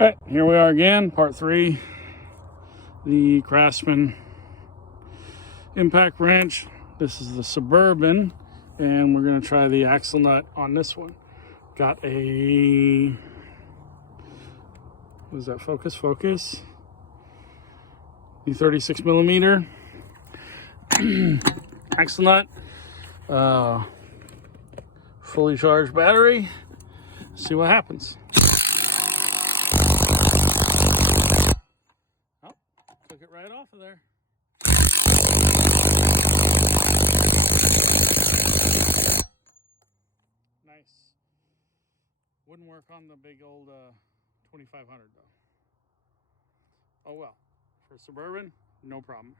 All right, here we are again, part 3, the Craftsman impact wrench. This is the Suburban, and we're going to try the axle nut on this one. Got a, what is that, focus? The 36 millimeter axle nut, fully charged battery. See what happens. Oh, took it right off of there. Nice. Wouldn't work on the big old 2500 though. Oh well. For Suburban, no problem.